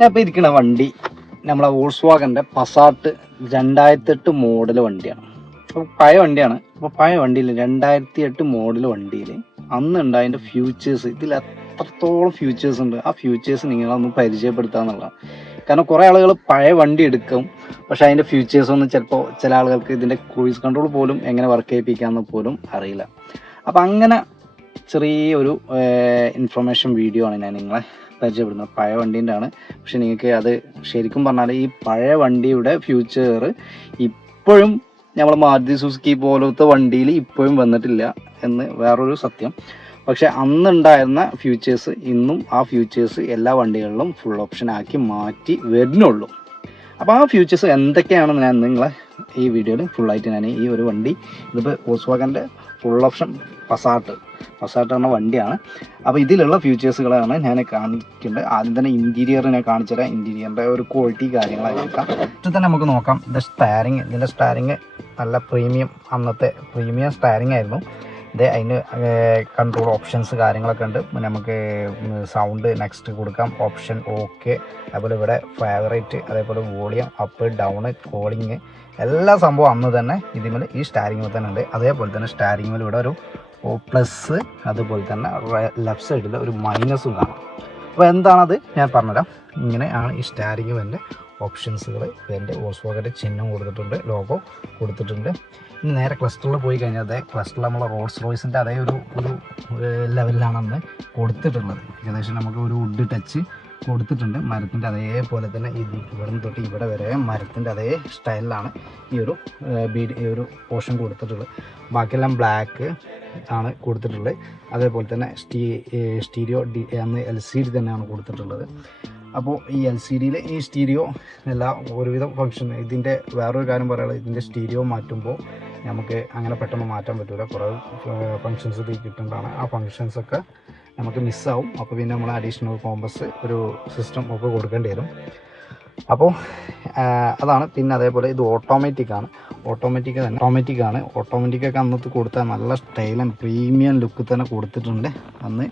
ഞാൻ ഇപ്പോൾ ഇരിക്കുന്ന വണ്ടി നമ്മളെ വോൾസ് വാഗന്റെ പസാട്ട് രണ്ടായിരത്തി എട്ട് മോഡൽ വണ്ടിയാണ്. അപ്പോൾ പഴയ വണ്ടിയാണ്. അപ്പോൾ പഴയ വണ്ടിയിൽ രണ്ടായിരത്തി എട്ട് മോഡൽ വണ്ടിയിൽ അന്ന് അതിന്റെ ഫ്യൂച്ചേഴ്സ് ഇതിൽ എത്രത്തോളം ഫ്യൂച്ചേഴ്സ് ഉണ്ട് ആ ഫ്യൂച്ചേഴ്സ് നിങ്ങളൊന്ന് പരിചയപ്പെടുത്തുക എന്നുള്ളതാണ്. കാരണം കുറേ ആളുകൾ പഴയ വണ്ടി എടുക്കും പക്ഷേ അതിന്റെ ഫ്യൂച്ചേഴ്സ് ഒന്നും ചിലപ്പോൾ ചില ആളുകൾക്ക് ഇതിന്റെ ക്രൂയിസ് കൺട്രോൾ പോലും എങ്ങനെ വർക്ക് ചെയ്യിപ്പിക്കാമെന്ന് പോലും അറിയില്ല. അപ്പോൾ അങ്ങനെ ചെറിയൊരു ഇൻഫർമേഷൻ വീഡിയോ ആണ് ഞാൻ നിങ്ങളെ പരിചയപ്പെടുന്നത്. പഴയ വണ്ടീന്റെ ആണ് പക്ഷെ നിങ്ങൾക്ക് അത് ശരിക്കും പറഞ്ഞാൽ ഈ പഴയ വണ്ടിയുടെ ഫ്യൂച്ചർ ഇപ്പോഴും നമ്മൾ മാരുതി സുസുക്കി പോലത്തെ വണ്ടിയിൽ ഇപ്പോഴും വന്നിട്ടില്ല എന്ന് വേറൊരു സത്യം. പക്ഷെ അന്നുണ്ടായിരുന്ന ഫ്യൂച്ചേഴ്സ് ഇന്നും ആ ഫ്യൂച്ചേഴ്സ് എല്ലാ വണ്ടികളിലും ഫുൾ ഓപ്ഷൻ ആക്കി മാറ്റി വരുന്നുള്ളൂ. അപ്പോൾ ആ ഫ്യൂച്ചേഴ്സ് എന്തൊക്കെയാണെന്ന് ഞാൻ നിങ്ങളെ ഈ വീഡിയോയിൽ ഫുള്ളായിട്ട് ഞാൻ ഈ ഒരു വണ്ടി ഇതിപ്പോൾ ഓസ്വാഗന്റെ ഫുൾ ഓപ്ഷൻ പസാട്ട് പസാട്ട് എന്ന വണ്ടിയാണ്. അപ്പോൾ ഇതിലുള്ള ഫ്യൂച്ചേഴ്സുകളാണ് ഞാൻ കാണിക്കേണ്ടത് ആദ്യം തന്നെ ഇന്റീരിയർ ഞാൻ കാണിച്ചുതരാം. ഇന്റീരിയറിന്റെ ഒരു ക്വാളിറ്റി കാര്യങ്ങളായിരിക്കാം ഇത് തന്നെ നമുക്ക് നോക്കാം. ഇത് സ്റ്റാരിങ് ഇതിന്റെ സ്റ്റാരിങ് നല്ല പ്രീമിയം അന്നത്തെ പ്രീമിയം സ്റ്റാരിങ് ആയിരുന്നു. ഇത് അതിന് കൺട്രോൾ ഓപ്ഷൻസ് കാര്യങ്ങളൊക്കെ ഉണ്ട്. നമുക്ക് സൗണ്ട് നെക്സ്റ്റ് കൊടുക്കാം. ഓപ്ഷൻ ഓക്കെ അതുപോലെ ഇവിടെ ഫേവറേറ്റ് അതേപോലെ വോളിയം അപ്പ് ഡൗൺ കോളിങ് എല്ലാ സംഭവം അന്ന് തന്നെ ഇതിൽ ഈ സ്റ്റാരിങ്ങിൽ തന്നെ ഉണ്ട്. അതേപോലെ തന്നെ സ്റ്റാരിങ്ങിൽ ഇവിടെ ഒരു പ്ലസ് അതുപോലെ തന്നെ ലെഫ്റ്റ് സൈഡിൽ ഒരു മൈനസും കാണാം. അപ്പോൾ എന്താണത്? ഞാൻ പറഞ്ഞുതരാം. ഇങ്ങനെയാണ് ഈ സ്റ്റാരിങ് എന്റെ ഓപ്ഷൻസുകൾ എന്റെ വോൾസ്വാഗന്റെ ചിഹ്നം കൊടുത്തിട്ടുണ്ട്. ലോഗോ കൊടുത്തിട്ടുണ്ട്. നേരെ ക്ലസ്റ്ററിൽ പോയി കഴിഞ്ഞാൽ അതേ ക്ലസ്റ്ററിൽ നമ്മളെ റോൾസ് റോയ്സിന്റെ അതേ ഒരു ഒരു ലെവലിലാണ് അന്ന് കൊടുത്തിട്ടുള്ളത്. ഏകദേശം നമുക്ക് ഒരു വുഡ് ടച്ച് കൊടുത്തിട്ടുണ്ട്. മരത്തിന്റെ അതേപോലെ തന്നെ ഇത് ഇവിടെ നിന്ന് തൊട്ട് ഇവിടെ വരെ മരത്തിന്റെ അതേ സ്റ്റൈലിലാണ് ഈ ഒരു ബീഡ് ഈ ഒരു പോർഷൻ കൊടുത്തിട്ടുള്ളത്. ബാക്കിയെല്ലാം ബ്ലാക്ക് ആണ് കൊടുത്തിട്ടുള്ളത്. അതേപോലെ തന്നെ സ്റ്റീ സ്റ്റീരിയോ ഡി അന്ന് എൽ സി ഡി തന്നെയാണ് കൊടുത്തിട്ടുള്ളത്. അപ്പോൾ ഈ എൽ സി ഡിയിൽ ഈ സ്റ്റീരിയോ എല്ലാ ഒരുവിധം ഫങ്ഷൻ ഇതിന്റെ വേറൊരു കാര്യം പറയുള്ളത് ഇതിന്റെ സ്റ്റീരിയോ മാറ്റുമ്പോൾ നമുക്ക് അങ്ങനെ പെട്ടെന്ന് മാറ്റാൻ പറ്റില്ല കുറേ ഫങ്ഷൻസ് ഇതിൽ കിട്ടുന്നതാണ്. ആ ഫങ്ഷൻസൊക്കെ നമുക്ക് മിസ്സാവും അപ്പോൾ പിന്നെ നമ്മൾ അഡീഷണൽ കോമ്പസ് ഒരു സിസ്റ്റം ഒക്കെ കൊടുക്കേണ്ടി വരും. അപ്പോൾ അതാണ്. പിന്നെ അതേപോലെ ഇത് ഓട്ടോമാറ്റിക് ആണ്. ഓട്ടോമാറ്റിക് തന്നെ. ഓട്ടോമാറ്റിക് ആണ്. ഓട്ടോമാറ്റിക്കൊക്കെ അന്നത്തെ കൊടുത്താൽ നല്ല സ്റ്റൈലൻ പ്രീമിയം ലുക്ക് തന്നെ കൊടുത്തിട്ടുണ്ട്. അന്ന്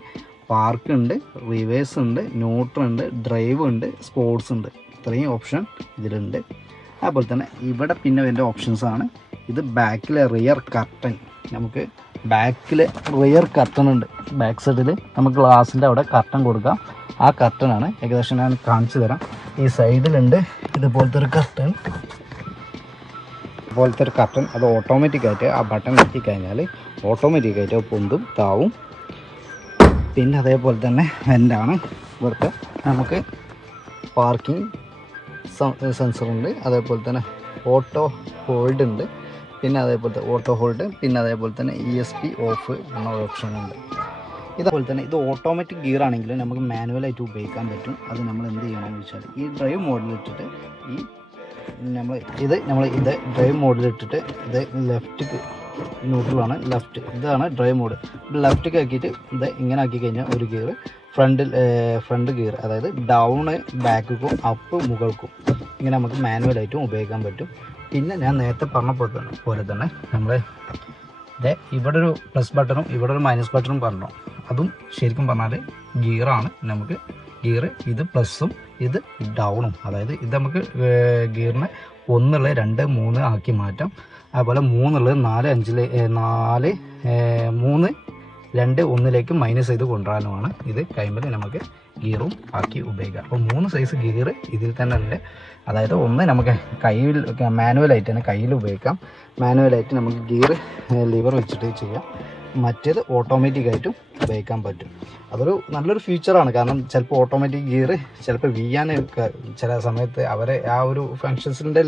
പാർക്ക് ഉണ്ട് റിവേഴ്സ് ഉണ്ട് ന്യൂട്രൽ ഉണ്ട് ഡ്രൈവ് ഉണ്ട് സ്പോർട്സ് ഉണ്ട്. ഇത്രയും ഓപ്ഷൻ ഇതിലുണ്ട്. അതുപോലെ തന്നെ ഇവിടെ പിന്നെ ഇതിന്റെ ഓപ്ഷൻസ് ആണ്. ഇത് ബാക്കിലെ റിയർ കർട്ടൻ നമുക്ക് ബാക്കിൽ റിയർ കർട്ടൺ ഉണ്ട്. ബാക്ക് സൈഡിൽ നമുക്ക് ഗ്ലാസിന്റെ അവിടെ കർട്ടൺ കൊടുക്കാം. ആ കർട്ടനാണ് ഏകദേശം ഞാൻ കാണിച്ചു തരാം. ഈ സൈഡിലുണ്ട് ഇതുപോലത്തെ ഒരു കർട്ടൺ ഇതുപോലത്തെ ഒരു കർട്ടൺ അത് ഓട്ടോമാറ്റിക്കായിട്ട് ആ ബട്ടൺ എത്തിക്കഴിഞ്ഞാൽ ഓട്ടോമാറ്റിക്കായിട്ട് പൊന്തും താവും. പിന്നെ അതേപോലെ തന്നെ വെന്റാണ് ഇവിടുത്തെ നമുക്ക് പാർക്കിംഗ് സെൻസറുണ്ട്. അതേപോലെ തന്നെ ഓട്ടോ ഹോൾഡ് ഉണ്ട്. പിന്നെ അതേപോലത്തെ ഓട്ടോ ഹോൾഡ് പിന്നെ അതേപോലെ തന്നെ ഇ എസ് പി ഓഫ് എന്ന ഓപ്ഷൻ ഉണ്ട്. ഇതേപോലെ തന്നെ ഇത് ഓട്ടോമാറ്റിക് ഗിയർ ആണെങ്കിലും നമുക്ക് മാനുവലായിട്ട് ഉപയോഗിക്കാൻ പറ്റും. അത് നമ്മൾ എന്ത് ചെയ്യണമെന്ന് വെച്ചാൽ ഈ ഡ്രൈവ് മോഡിലിട്ടിട്ട് ഈ നമ്മൾ ഇത് നമ്മൾ ഇത് ഡ്രൈവ് മോഡിലിട്ടിട്ട് ഇത് ലെഫ്റ്റ് ന്യൂട്രലാണ് ലെഫ്റ്റ്. ഇതാണ് ഡ്രൈവ് മോഡ്. ലെഫ്റ്റ് ആക്കിയിട്ട് ഇത് ഇങ്ങനെ ആക്കി കഴിഞ്ഞാൽ ഒരു ഗിയർ ഫ്രണ്ടിൽ ഫ്രണ്ട് ഗിയർ അതായത് ഡൗണ് ബാക്കും അപ്പ് മുകൾക്കും ഇങ്ങനെ നമുക്ക് മാനുവലായിട്ടും ഉപയോഗിക്കാൻ പറ്റും. പിന്നെ ഞാൻ നേരത്തെ പറഞ്ഞ പോലെ തന്നെ പോലെ തന്നെ നമ്മൾ ഇത് ഇവിടെ ഒരു പ്ലസ് ബട്ടണും ഇവിടെ ഒരു മൈനസ് ബട്ടണും പറഞ്ഞു. അതും ശരിക്കും പറഞ്ഞാൽ ഗിയറാണ് നമുക്ക്. ഗിയർ ഇത് പ്ലസ്സും ഇത് ഡൗണും അതായത് ഇത് നമുക്ക് ഗിയറിനെ ഒന്നുള്ള രണ്ട് മൂന്ന് ആക്കി മാറ്റാം. അതുപോലെ മൂന്നുള്ളത് നാല് അഞ്ചിലെ ഏ, നാല് മൂന്ന് രണ്ട് ഒന്നിലേക്ക് മൈനസ് ചെയ്ത് കൊണ്ടുവരാനുമാണ്. ഇത് കഴിയുമ്പോൾ നമുക്ക് ഗിയറും ആക്കി ഉപയോഗിക്കാം. അപ്പോൾ മൂന്ന് സൈസ് ഗിയർ ഇതിൽ തന്നെ ഉണ്ട്. അതായത് ഒന്ന് നമുക്ക് കയ്യിൽ മാനുവലായിട്ട് തന്നെ കയ്യിൽ ഉപയോഗിക്കാം. മാനുവലായിട്ട് നമുക്ക് ഗിയർ ലിവർ വെച്ചിട്ട് ചെയ്യാം. മറ്റേത് ഓട്ടോമാറ്റിക് ആയിട്ടും ഉപയോഗിക്കാൻ പറ്റും. അതൊരു നല്ലൊരു ഫീച്ചറാണ് കാരണം ചിലപ്പോൾ ഓട്ടോമാറ്റിക് ഗിയർ ചിലപ്പോൾ വീയാൻ ചില സമയത്ത് അവരെ ആ ഒരു ഫങ്ഷൻസിന്റെ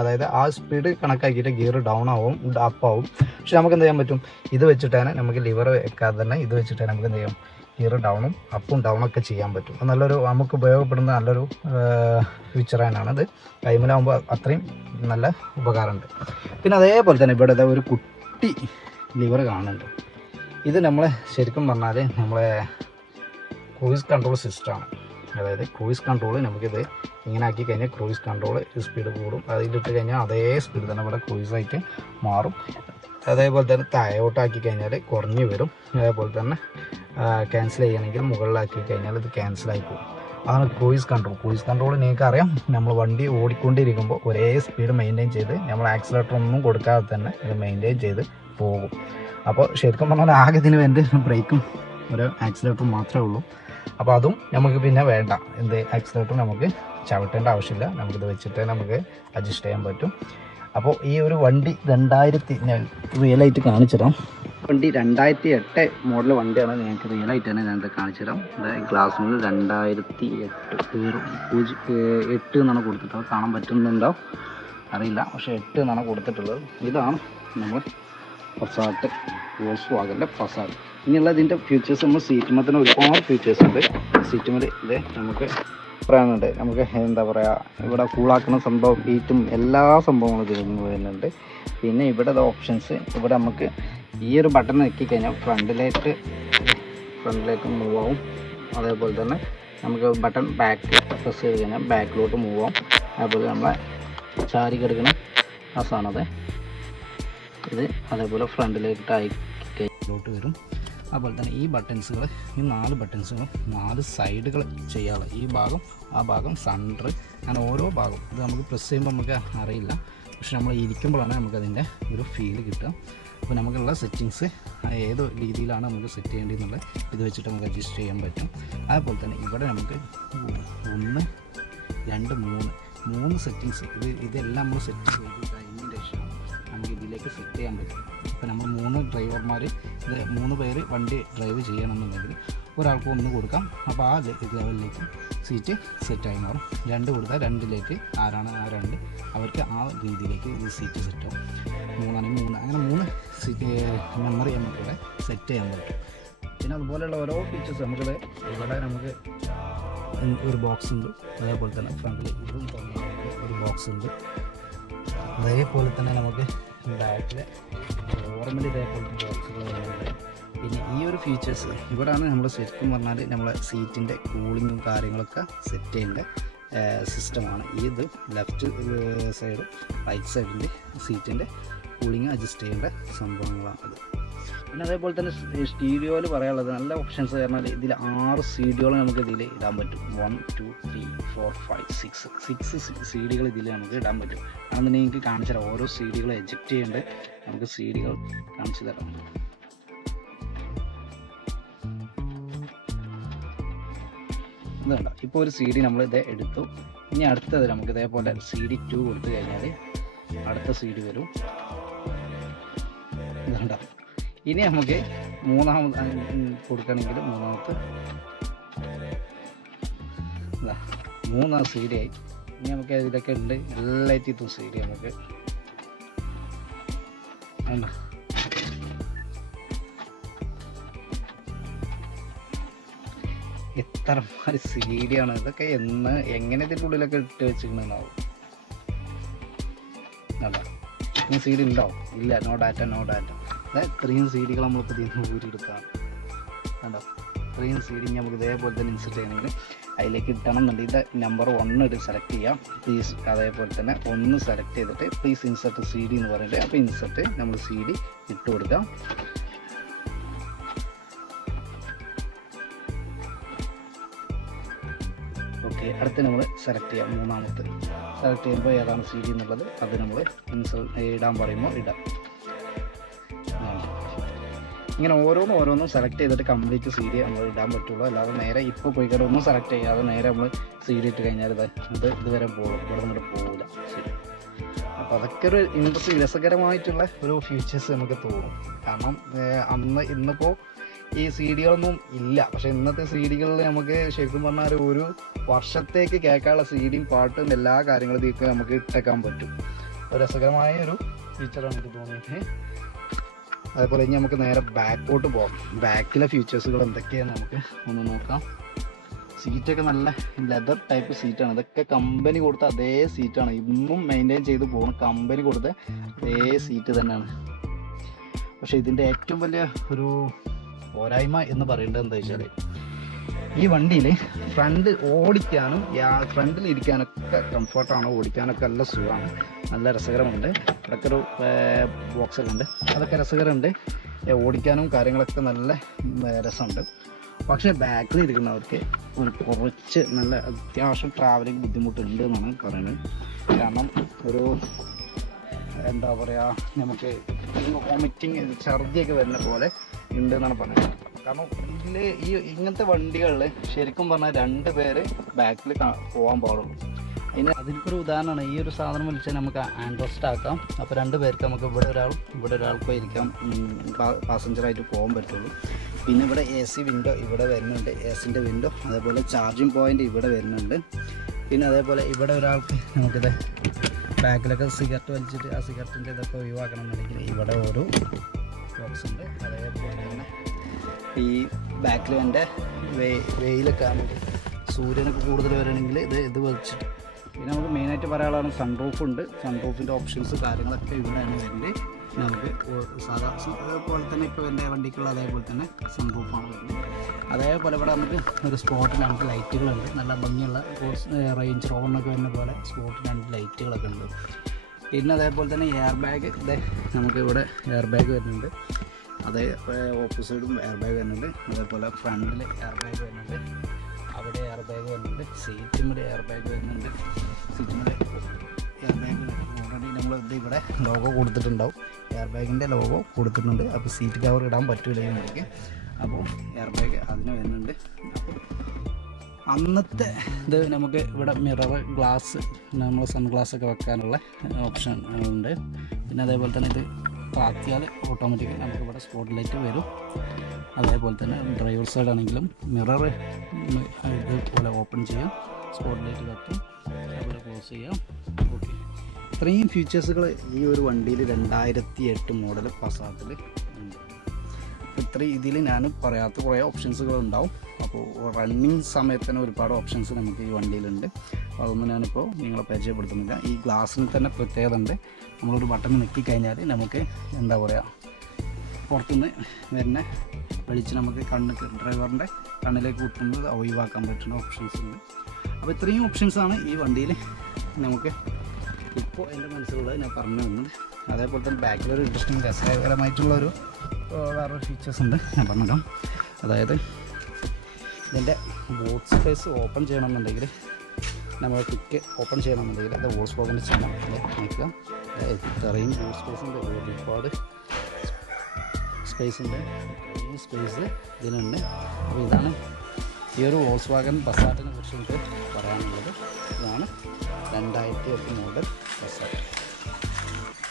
അതായത് ആ സ്പീഡ് കണക്കാക്കിയിട്ട് ഗിയർ ഡൗൺ ആവും അപ്പ് ആവും. പക്ഷെ നമുക്ക് എന്ത് ചെയ്യാൻ പറ്റും? ഇത് വെച്ചിട്ട് തന്നെ നമുക്ക് ലിവർ വെക്കാതെ തന്നെ ഇത് വെച്ചിട്ട് തന്നെ നമുക്ക് എന്ത് ചെയ്യാം? ഗിയർ ഡൗണും അപ്പും ഡൗൺ ഒക്കെ ചെയ്യാൻ പറ്റും. നല്ലൊരു നമുക്ക് ഉപയോഗപ്പെടുന്ന നല്ലൊരു ഫീച്ചർ തന്നെയാണ് അത്. കൈമലാകുമ്പോൾ അത്രയും നല്ല ഉപകാരമുണ്ട്. പിന്നെ അതേപോലെ തന്നെ ഇവിടെ ഒരു കുട്ടി ലിവർ കാണുന്നുണ്ട്. ഇത് നമ്മൾ ശരിക്കും പറഞ്ഞാൽ നമ്മളെ ക്രൂയിസ് കൺട്രോൾ സിസ്റ്റമാണ് അതായത് ക്രൂയിസ് കൺട്രോൾ നമുക്കിത് ഇങ്ങനെ ആക്കി കഴിഞ്ഞാൽ ക്രൂയിസ് കൺട്രോൾ സ്പീഡ് കൂടും. അതിലിട്ട് കഴിഞ്ഞാൽ അതേ സ്പീഡ് തന്നെ ഇവിടെ ക്രൂയിസ് ആയിട്ട് മാറും. അതേപോലെ തന്നെ താഴോട്ടാക്കി കഴിഞ്ഞാൽ കുറഞ്ഞു വരും. അതേപോലെ തന്നെ ക്യാൻസൽ ചെയ്യണമെങ്കിൽ മുകളിലാക്കി കഴിഞ്ഞാൽ ഇത് ക്യാൻസൽ ആയി പോകും. അതാണ് ക്രൂയിസ് കൺട്രോൾ ക്രൂയിസ് കൺട്രോൾ നിങ്ങൾക്ക് അറിയാം നമ്മൾ വണ്ടി ഓടിക്കൊണ്ടിരിക്കുമ്പോൾ ഒരേ സ്പീഡ് മെയിന്റെയിൻ ചെയ്ത് നമ്മൾ ആക്സിലേറ്റർ ഒന്നും കൊടുക്കാതെ തന്നെ ഇത് മെയിന്റെയിൻ ചെയ്ത് പോകും. അപ്പോൾ ശരിക്കും പറഞ്ഞാൽ ആകെ ഇതിന് വേണ്ടി ബ്രേക്കും ഒരു ആക്സിലേറ്ററും മാത്രമേ ഉള്ളൂ. അപ്പോൾ അതും നമുക്ക് പിന്നെ വേണ്ട. എന്ത് ആക്സിലേറ്റർ നമുക്ക് ചവിട്ടേണ്ട ആവശ്യമില്ല. നമുക്കിത് വെച്ചിട്ട് നമുക്ക് അഡ്ജസ്റ്റ് ചെയ്യാൻ പറ്റും. അപ്പോൾ ഈ ഒരു വണ്ടി രണ്ടായിരത്തി ഞാൻ റിയലായിട്ട് കാണിച്ചിടാം വണ്ടി രണ്ടായിരത്തി എട്ട് മോഡൽ വണ്ടിയാണ് ഞങ്ങൾക്ക് റിയലായിട്ട് തന്നെ ഞാൻ കാണിച്ചിടാം തരാം ഗ്ലാസ് മുതൽ രണ്ടായിരത്തി എട്ട് പൂജ്യം എട്ട് എന്നാണ് കൊടുത്തിട്ടുള്ളത്. കാണാൻ പറ്റുന്നുണ്ടോ? അറിയില്ല. പക്ഷേ എട്ട് എന്നാണ് കൊടുത്തിട്ടുള്ളത്. ഇതാണ് നമ്മൾ പസാട്ട് വോൾസ് വാഗന്റെ ഫസാട്ട് ഇനിയുള്ള ഇതിന്റെ ഫീച്ചേഴ്സ് നമ്മൾ സീറ്റ് മത്തിന് ഒരുപാട് ഫീച്ചേഴ്സ് ഉണ്ട്. സീറ്റുമ്പോൾ ഇത് നമുക്ക് പറയാനുണ്ട്. നമുക്ക് എന്താ പറയുക ഇവിടെ കൂളാക്കുന്ന സംഭവം ഹീറ്റും എല്ലാ സംഭവങ്ങളും ഇതിൽ വരുന്നുണ്ട്. പിന്നെ ഇവിടെ ഓപ്ഷൻസ് ഇവിടെ നമുക്ക് ഈ ഒരു ബട്ടൺ കഴിഞ്ഞാൽ ഫ്രണ്ടിലേക്ക് ഫ്രണ്ടിലേക്ക് മൂവ് ആവും. അതേപോലെ തന്നെ നമുക്ക് ബട്ടൺ ബാക്ക് പ്രസ് ചെയ്ത് കഴിഞ്ഞാൽ ബാക്കിലോട്ട് മൂവ് ആവും. അതേപോലെ നമ്മളെ ചാരി കിടക്കുന്ന ആ ഇത് അതേപോലെ ഫ്രണ്ടിലേക്ക് ആയി വരും. അതുപോലെ തന്നെ ഈ ബട്ടൺസുകൾ ഈ നാല് ബട്ടൺസുകളും നാല് സൈഡുകൾ ചെയ്യാനുള്ള ഈ ഭാഗം ആ ഭാഗം സെന്റർ അങ്ങനെ ഓരോ ഭാഗം. ഇത് നമുക്ക് പ്രസ് ചെയ്യുമ്പോൾ നമുക്ക് അറിയില്ല. പക്ഷെ നമ്മൾ ഇരിക്കുമ്പോഴാണ് നമുക്കതിന്റെ ഒരു ഫീൽ കിട്ടുക. അപ്പോൾ നമുക്കുള്ള സെറ്റിങ്സ് ഏത് രീതിയിലാണ് നമുക്ക് സെറ്റ് ചെയ്യേണ്ടതെന്നുള്ളത് ഇത് വെച്ചിട്ട് നമുക്ക് അഡ്ജസ്റ്റ് ചെയ്യാൻ പറ്റും. അതുപോലെ തന്നെ ഇവിടെ നമുക്ക് ഒന്ന് രണ്ട് മൂന്ന് മൂന്ന് സെറ്റിങ്സ് ഇത് ഇതെല്ലാം നമ്മൾ സെറ്റ് ചെയ്ത് കഴിഞ്ഞതിന് ശേഷമാണ് നമുക്ക് ഇതിലേക്ക് സെറ്റ് ചെയ്യാൻ പറ്റും. ഇപ്പോൾ നമ്മൾ മൂന്ന് ഡ്രൈവർമാർ ഇത് മൂന്ന് പേര് വണ്ടി ഡ്രൈവ് ചെയ്യണമെന്നുണ്ടെങ്കിൽ ഒരാൾക്ക് ഒന്ന് കൊടുക്കാം. അപ്പോൾ ആ ലെവലിലേക്ക് സീറ്റ് സെറ്റായി മാറും. രണ്ട് കൊടുത്താൽ രണ്ടിലേക്ക് ആരാണ് ആ രണ്ട്? അവർക്ക് ആ രീതിയിലേക്ക് ഇത് സീറ്റ് സെറ്റാവും മൂന്നാണെങ്കിൽ മൂന്ന് അങ്ങനെ മൂന്ന് സീറ്റ് മെമ്മറി നമുക്കിവിടെ സെറ്റ് ചെയ്യാൻ പറ്റും. പിന്നെ അതുപോലെയുള്ള ഓരോ ഫീച്ചേഴ്സ് നമുക്കിത് ഇവിടെ നമുക്ക് ഒരു ബോക്സ് ഉണ്ട്. അതേപോലെ തന്നെ ഫ്രണ്ടിൽ ഇതും ഒരു ബോക്സ് ഉണ്ട്. അതേപോലെ തന്നെ നമുക്ക് ബാക്കിൽ നോർമൽ ഇതേപോലത്തെ ബോക്സുകൾ പിന്നെ ഈ ഒരു ഫീച്ചേഴ്സ് ഇവിടാണ് നമ്മൾ ശരിക്കും പറഞ്ഞാൽ നമ്മൾ സീറ്റിന്റെ കൂളിങ്ങും കാര്യങ്ങളൊക്കെ സെറ്റ് ചെയ്യേണ്ട സിസ്റ്റമാണ് ഇത് ലെഫ്റ്റ് സൈഡ് റൈറ്റ് സൈഡിന്റെ സീറ്റിന്റെ കൂളിങ് അഡ്ജസ്റ്റ് ചെയ്യേണ്ട സംഭവങ്ങളാണ് അത്. പിന്നെ അതേപോലെ തന്നെ സ്റ്റീരിയോയിൽ പറയാനുള്ളത് നല്ല ഓപ്ഷൻസ് കാരണം ഇതിൽ ആറ് സീഡികൾ നമുക്ക് ഇതിൽ ഇടാൻ പറ്റും. One two three four five six six C ഡികൾ ഇതിൽ നമുക്ക് ഇടാൻ പറ്റും. അതെന്നുണ്ടെങ്കിൽ എനിക്ക് കാണിച്ചു തരാം. ഓരോ സി ഡികൾ എജക്റ്റ് ചെയ്യേണ്ട നമുക്ക് സി ഡികൾ കാണിച്ചു തരാം. ഇപ്പോൾ ഒരു സി ഡി നമ്മൾ ഇത് എടുത്തു. ഇനി അടുത്തത് നമുക്ക് ഇതേപോലെ സി ഡി ടു കൊടുത്തു കഴിഞ്ഞാൽ അടുത്ത സി ഡി വരും. ഇതുണ്ട? ഇനി നമുക്ക് മൂന്നാമത് കൊടുക്കണമെങ്കിൽ മൂന്നാമത്തെ. മൂന്നാം സീഡിയായി ഇനി നമുക്ക് ഇതിലൊക്കെ ഉണ്ട്. എല്ലാറ്റിത്തും സി ഡി നമുക്ക് എത്ര മാതിരി സീഡിയാണ്. ഇതൊക്കെ എന്ന് എങ്ങനെ ഇതിന്റെ ഉള്ളിലൊക്കെ ഇട്ട് വെച്ചിട്ടുണ്ടെന്നാവും അല്ല ഇനി സി ഉണ്ടോ ഇല്ല നോ ഡാറ്റ നോ ഡാറ്റ ഇത്രയും സി ഡികൾ ഇതിൽ നിന്ന് ഊരിയെടുത്താണ് കണ്ടോ? ഇത്രയും സി ഡി നമുക്ക് ഇതേപോലെ തന്നെ ഇൻസെർട്ട് ചെയ്യണമെങ്കിൽ അതിലേക്ക് ഇട്ടണം എന്നുണ്ടെങ്കിൽ ഇത് നമ്പർ വണ്ണ് ഇട്ട് സെലക്ട് ചെയ്യാം. പ്ലീസ് അതേപോലെ തന്നെ ഒന്ന് സെലക്ട് ചെയ്തിട്ട് പ്ലീസ് ഇൻസെർട്ട് സി ഡി എന്ന് പറഞ്ഞിട്ട് അപ്പോൾ ഇൻസെർട്ട് നമ്മൾ സി ഡി ഇട്ട് കൊടുക്കാം. അടുത്ത് നമ്മൾ സെലക്ട് ചെയ്യാം. മൂന്നാമത്തെ. സെലക്ട് ചെയ്യുമ്പോൾ ഏതാണ് സി ഡി എന്നുള്ളത്? അത് നമ്മൾ ഇടാൻ പറയുമ്പോൾ ഇടാം. ഇങ്ങനെ ഓരോന്നും ഓരോന്നും സെലക്ട് ചെയ്തിട്ട് കംപ്ലീറ്റ് സി ഡി നമ്മൾ ഇടാൻ പറ്റുള്ളൂ. അല്ലാതെ നേരെ ഇപ്പോൾ പോയി കഴിഞ്ഞാൽ ഒന്നും സെലക്ട് ചെയ്യാതെ നേരെ നമ്മൾ സി ഡി ഇട്ട് കഴിഞ്ഞാൽ ഇത് ഇത് ഇതുവരെ പോകും. ഇവിടെ നിന്നിട്ട് പോകില്ല ശരി. അപ്പോൾ അതൊക്കെ ഒരു ഇൻട്രസ്റ്റ് രസകരമായിട്ടുള്ള ഒരു ഫീച്ചേഴ്സ് നമുക്ക് തോന്നും. കാരണം അന്ന് ഇന്നിപ്പോൾ ഈ സി ഡികളൊന്നും ഇല്ല. പക്ഷെ ഇന്നത്തെ സി ഡികളിൽ നമുക്ക് ശരിക്കും പറഞ്ഞാൽ ഒരു വർഷത്തേക്ക് കേൾക്കാനുള്ള സി ഡിയും പാട്ടും എല്ലാ കാര്യങ്ങളും ഇതിലേക്ക് നമുക്ക് ഇട്ടേക്കാൻ പറ്റും. രസകരമായ ഒരു ഫീച്ചറാണ് എനിക്ക് തോന്നിയത്. അതേപോലെ ഇനി നമുക്ക് നേരെ ബാക്കോട്ട് പോകാം ബാക്കിലെ ഫീച്ചേഴ്സുകൾ എന്തൊക്കെയാണ് നമുക്ക് ഒന്ന് നോക്കാം. സീറ്റൊക്കെ നല്ല ലെതർ ടൈപ്പ് സീറ്റാണ് ഇതൊക്കെ കമ്പനി കൊടുത്ത അതേ സീറ്റാണ് ഇന്നും മെയിന്റെയിൻ ചെയ്ത് പോകുന്ന കമ്പനി കൊടുത്ത അതേ സീറ്റ് തന്നെയാണ്. പക്ഷേ ഇതിന്റെ ഏറ്റവും വലിയ ഒരു പോരായ്മ എന്ന് പറയേണ്ടത് എന്താ വെച്ചാൽ ഈ വണ്ടിയിൽ ഫ്രണ്ട് ഓടിക്കാനും ഫ്രണ്ടിൽ ഇരിക്കാനൊക്കെ കംഫർട്ടാണ് ഓടിക്കാനൊക്കെ നല്ല സുഖമാണ്. നല്ല രസകരമുണ്ട്. ഇവിടെയൊക്കെ ഒരു ബോക്സൊക്കെ ഉണ്ട്. അതൊക്കെ രസകരമുണ്ട്. ഓടിക്കാനും കാര്യങ്ങളൊക്കെ നല്ല രസമുണ്ട്. പക്ഷേ ബാക്കിൽ ഇരിക്കുന്നവർക്ക് ഒരു കുറച്ച് നല്ല അത്യാവശ്യം ട്രാവലിംഗ് ബുദ്ധിമുട്ടുണ്ട് എന്നാണ് പറയുന്നത്. കാരണം ഒരു എന്താ പറയുക നമുക്ക് വോമിറ്റിങ് ഛർദിയൊക്കെ വരുന്ന പോലെ ഉണ്ട് എന്നാണ് പറഞ്ഞത്. കാരണം ഇതിൽ ഈ ഇങ്ങനത്തെ വണ്ടികളിൽ ശരിക്കും പറഞ്ഞാൽ രണ്ട് പേര് ബാക്കിൽ പോകാൻ പാടുള്ളൂ. അതിന് അതിനൊരു ഉദാഹരണമാണ് ഈ ഒരു സാധനം വിളിച്ചാൽ നമുക്ക് ആൻഡ്രസ്റ്റ് ആക്കാം. അപ്പോൾ രണ്ട് പേർക്ക് നമുക്ക് ഇവിടെ ഒരാളും ഇവിടെ ഒരാൾക്കും ഇരിക്കാം പാസഞ്ചറായിട്ട് പോകാൻ പറ്റുള്ളൂ. പിന്നെ ഇവിടെ എ സി വിൻഡോ ഇവിടെ വരുന്നുണ്ട്. എ സിന്റെ വിൻഡോ അതേപോലെ ചാർജിങ് പോയിന്റ് ഇവിടെ വരുന്നുണ്ട്. പിന്നെ അതേപോലെ ഇവിടെ ഒരാൾക്ക് നമുക്കിത് ബാക്കിലൊക്കെ സിഗരറ്റ് വലിച്ചിട്ട് ആ സിഗരറ്റിന്റെ ഇതൊക്കെ ഒഴിവാക്കണം എന്നുണ്ടെങ്കിൽ ഇവിടെ ഒരു ബോക്സ് ഉണ്ട് അതേപോലെ തന്നെ ഈ ബാക്കിൽ എന്റെ വെയിലൊക്കെ ആണെങ്കിൽ സൂര്യനൊക്കെ കൂടുതൽ വരണമെങ്കിൽ ഇത് ഇത് വെച്ചിട്ട്. പിന്നെ നമുക്ക് മെയിനായിട്ട് പറയാനുള്ളതാണ് സൺറൂഫ് ഉണ്ട്. സൺ റൂഫിന്റെ ഓപ്ഷൻസ് കാര്യങ്ങളൊക്കെ ഇവിടെയാണ് വരുന്നത്. നമുക്ക് സാധാരണ സാധാ പോലെ തന്നെ ഇപ്പോൾ എന്റെ വണ്ടിക്കുള്ള അതേപോലെ തന്നെ സൺ റൂഫാണ് വരുന്നത്. അതേപോലെ ഇവിടെ നമുക്ക് ഒരു സ്പോട്ടിൽ രണ്ട് ലൈറ്റുകളുണ്ട് നല്ല ഭംഗിയുള്ള റേഞ്ച് റോഡിനൊക്കെ വരുന്ന പോലെ സ്പോട്ടിൽ രണ്ട് ലൈറ്റുകളൊക്കെ ഉണ്ട്. പിന്നെ അതേപോലെ തന്നെ എയർ ബാഗ് ഇതേ നമുക്കിവിടെ എയർ ബാഗ് വരുന്നുണ്ട്. അതേ ഓപ്പോസിറ്റും എയർ ബാഗ് വരുന്നുണ്ട്. അതേപോലെ ഫ്രണ്ടിൽ എയർ ബാഗ് വരുന്നുണ്ട്. അവിടെ എയർ ബാഗ് വരുന്നുണ്ട്. സീറ്റിന്റെ എയർ ബാഗ് വരുന്നുണ്ട്. സീറ്റിന്റെ എയർ ബാഗ് ഓൾറെഡി നമ്മൾ ഇത് ഇവിടെ ലോഗോ കൊടുത്തിട്ടുണ്ടാവും. എയർ ബാഗിന്റെ ലോഗോ കൊടുത്തിട്ടുണ്ട്. അപ്പോൾ സീറ്റ് കവർ ഇടാൻ പറ്റില്ല അപ്പോൾ എയർ ബാഗ് അതിന് വരുന്നുണ്ട്. അപ്പോൾ അന്നത്തെ ഇത് നമുക്ക് ഇവിടെ മിറർ ഗ്ലാസ് നമ്മൾ സൺഗ്ലാസ് ഒക്കെ വെക്കാനുള്ള ഓപ്ഷൻ ഉണ്ട്. പിന്നെ അതേപോലെ തന്നെ ഇത് താത്തിയാൽ ഓട്ടോമാറ്റിക് നമുക്ക് ഇവിടെ സ്പോട്ട് ലൈറ്റ് വരും. അതേപോലെ തന്നെ ഡ്രൈവർ സൈഡ് ആണെങ്കിലും മിറർ ഇതുപോലെ ഓപ്പൺ ചെയ്യാം. സ്പോട്ട് ലൈറ്റ് കത്തും. അതേപോലെ ക്ലോസ് ചെയ്യാം. ഓക്കെ ഇത്രയും ഫീച്ചേഴ്സുകൾ ഈ ഒരു വണ്ടിയിൽ രണ്ടായിരത്തി എട്ട് മോഡൽ പസാത്തിൽ ഉണ്ട്. ഇത്രയും ഇതിൽ ഞാൻ പറയാത്ത കുറേ ഓപ്ഷൻസുകൾ ഉണ്ടാവും. അപ്പോൾ റണ്ണിങ് സമയത്ത് തന്നെ ഒരുപാട് ഓപ്ഷൻസ് നമുക്ക് ഈ വണ്ടിയിലുണ്ട്. അപ്പോൾ അതൊന്നും ഞാനിപ്പോൾ നിങ്ങളെ പരിചയപ്പെടുത്തുന്നില്ല. ഈ ഗ്ലാസ്സിന് തന്നെ പ്രത്യേകത ഉണ്ട്. നമ്മളൊരു ബട്ടൺ ഞെക്കി കഴിഞ്ഞാൽ നമുക്ക് എന്താ പറയുക പുറത്തുനിന്ന് വരുന്ന വെളിച്ചം നമുക്ക് കണ്ണ് ഡ്രൈവറിന്റെ കണ്ണിലേക്ക് കുത്തുന്നത് ഒഴിവാക്കാൻ പറ്റുന്ന ഓപ്ഷൻസ് ഉണ്ട്. അപ്പോൾ ഇത്രയും ഓപ്ഷൻസാണ് ഈ വണ്ടിയിൽ നമുക്ക് ഇപ്പോൾ എന്റെ മനസ്സിലുള്ളത് ഞാൻ പറഞ്ഞു തന്നത് അതേപോലെ തന്നെ ബാക്കിലൊരു ഇൻട്രസ്റ്റിംഗ് രസകരമായിട്ടുള്ളൊരു വേറൊരു ഫീച്ചേഴ്സ് ഉണ്ട്. ഞാൻ പറഞ്ഞിടാം അതായത് ഇതിന്റെ ബോട്ട് സ്പേസ് ഓപ്പൺ ചെയ്യണമെന്നുണ്ടെങ്കിൽ നമ്മൾ ക്വിക്ക് ഓപ്പൺ ചെയ്യണമെന്നുണ്ടെങ്കിൽ അത് വോൾസ് ബോഗിന്റെ ചിഹ്നം നോക്കുക ഇത്രയും ബോട്ട് സ്പേസിന്റെ ഒരുപാട് സ്പേസ് ഉണ്ട്. ഇത്രയും സ്പേസ് ഇതിനുണ്ട്. അപ്പോൾ ഇതാണ് ഈ ഒരു വോൾസ് വാഗൻ ബസാറ്റിനെ കുറിച്ച് എനിക്ക് പറയാനുള്ളത്. ഇതാണ് രണ്ടായിരത്തി എട്ട് മോഡൽ ബസാറ്റ്